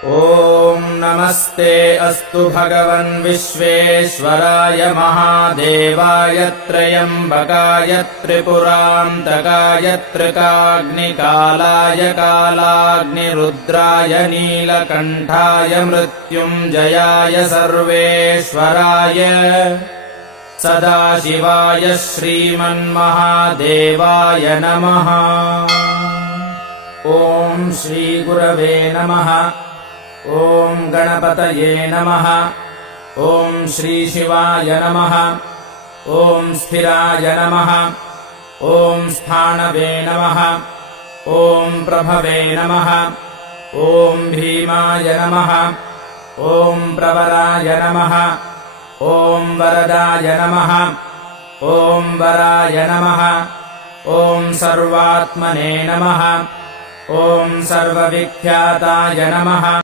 ॐ नमस्ते अस्तु भगवन् विश्वेश्वराय महादेवाय त्र्यम्बकाय त्रिपुरान्तकाय त्रिकाग्निकालाय कालाग्निरुद्राय नीलकण्ठाय मृत्युञ्जयाय सर्वेश्वराय सदाशिवाय श्रीमन्महादेवाय नमः। ॐ श्रीगुरवे नमः। ॐ गणपतये नमः। ॐ श्रीशिवाय नमः। ॐ स्थिराय नमः। ॐ स्थाणवे नमः। ॐ प्रभवे नमः। ॐ भीमाय नमः। ॐ प्रवराय नमः। ॐ वरदाय नमः। ॐ वराय नमः। ॐ सर्वात्मने नमः। ॐ सर्वविख्याताय नमः।